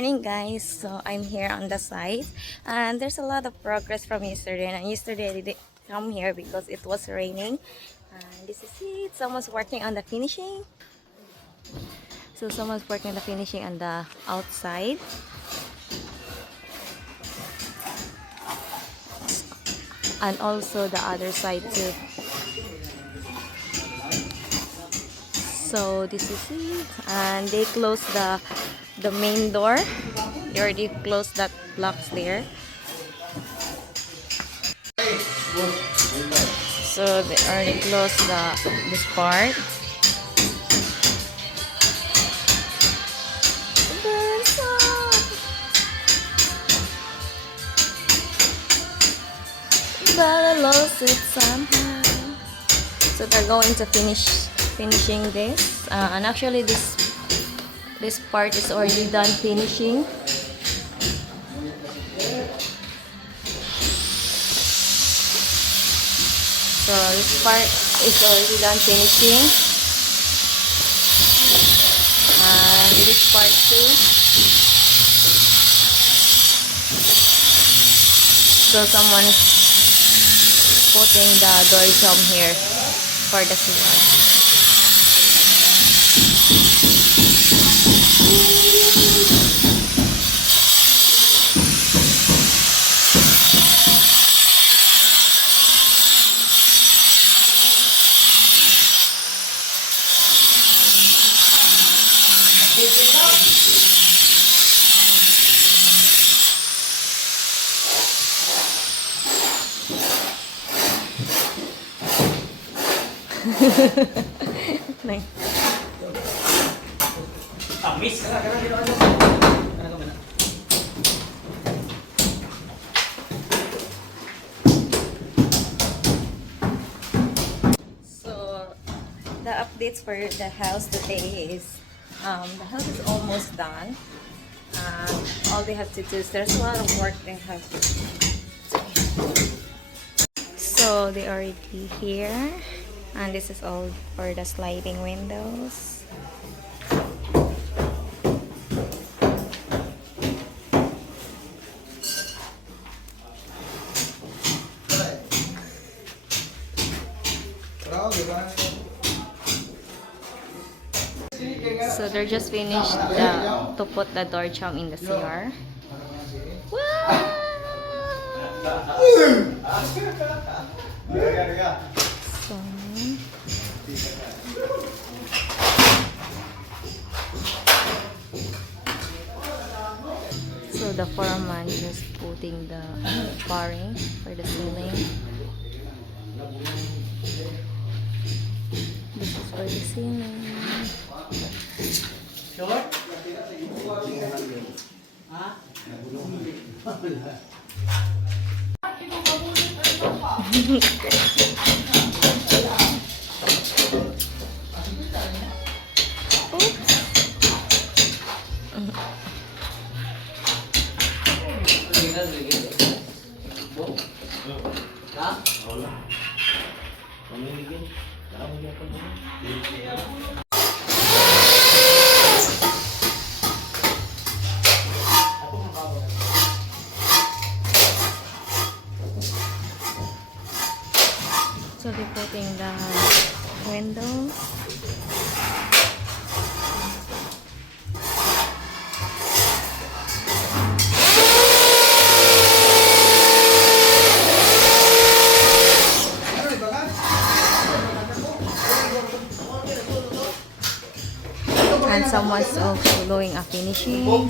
morning guys. So I'm here on the site and there's a lot of progress from yesterday, and yesterday I didn't come here because it was raining. And this is it. Someone's working on the finishing. So someone's working on the finishing on the outside. And also the other side too. So this is it. And they closed the main door. They already closed that blocks there. So they already closed this part. But I lost it somehow. So they're going to finishing this, and actually this part is already done finishing. So this part is already done finishing, and this part too. So someone is putting the door jump here for the CR. Nice. Miss. So the updates for the house today is the house is almost done. All they have to do is there's a lot of work they have to do. So they already here, and this is all for the sliding windows. So they're just finished to put the door charm in the CR. Wow! So the foreman just putting the barring for the ceiling. This is for the ceiling. Sure? Ha? So they're putting the windows. And someone's also doing a finishing.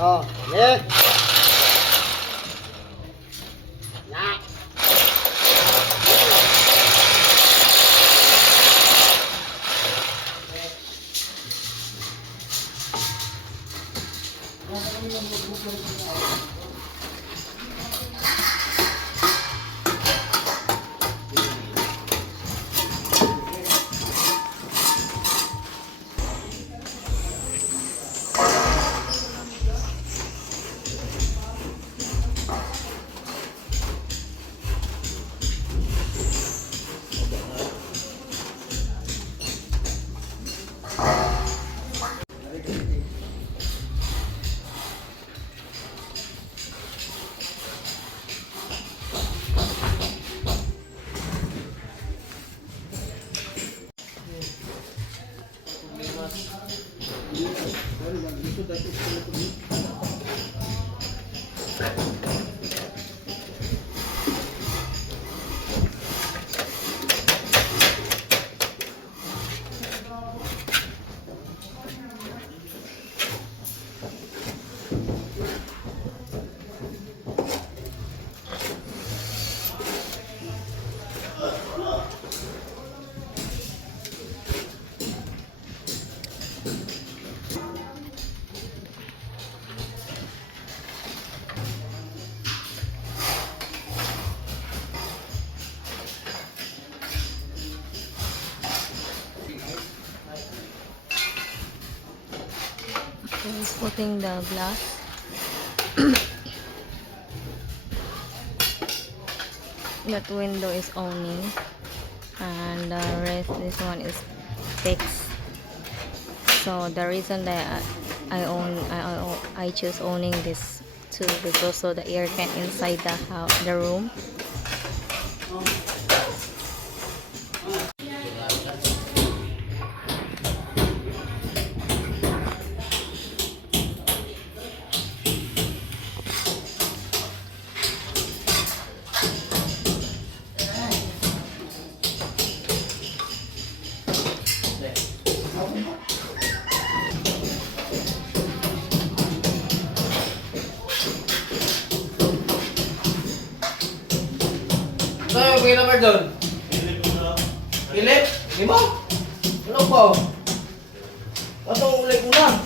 Oh, yeah. Just putting the glass. That window is owning, and the rest, this one is fixed. So the reason that I choose owning this too, because so the air can inside the house, the room. Ano yung pinamar doon? Ilip? Lima? Ano ba? Atong ulit mo na.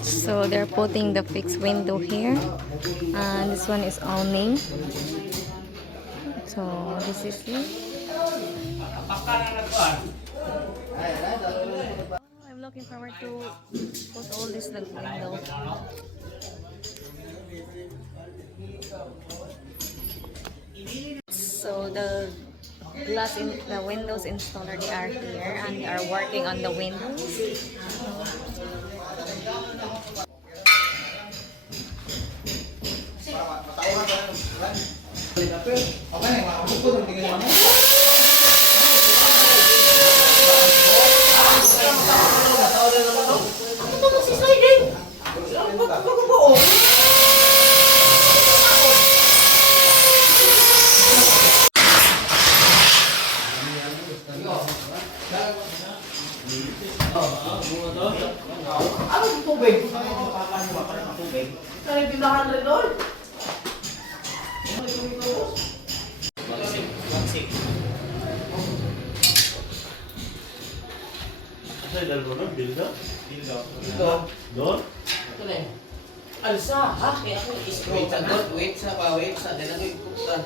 So they're putting the fixed window here, and this one is owning. So this is it. I'm looking forward to put all this the window. So the glass in the windows installer, they are here and they are working on the windows. Ano yung tubig? Tubig? Ano yung pindahan rin doon? Ano yung tubig doon? Wangsik. Ano yung dalbo Dito. Doon? Ito na eh. Alsa, ha? Kaya ako Wait sa dot, wait sa pa, wait sa. Dala ko yung pukta.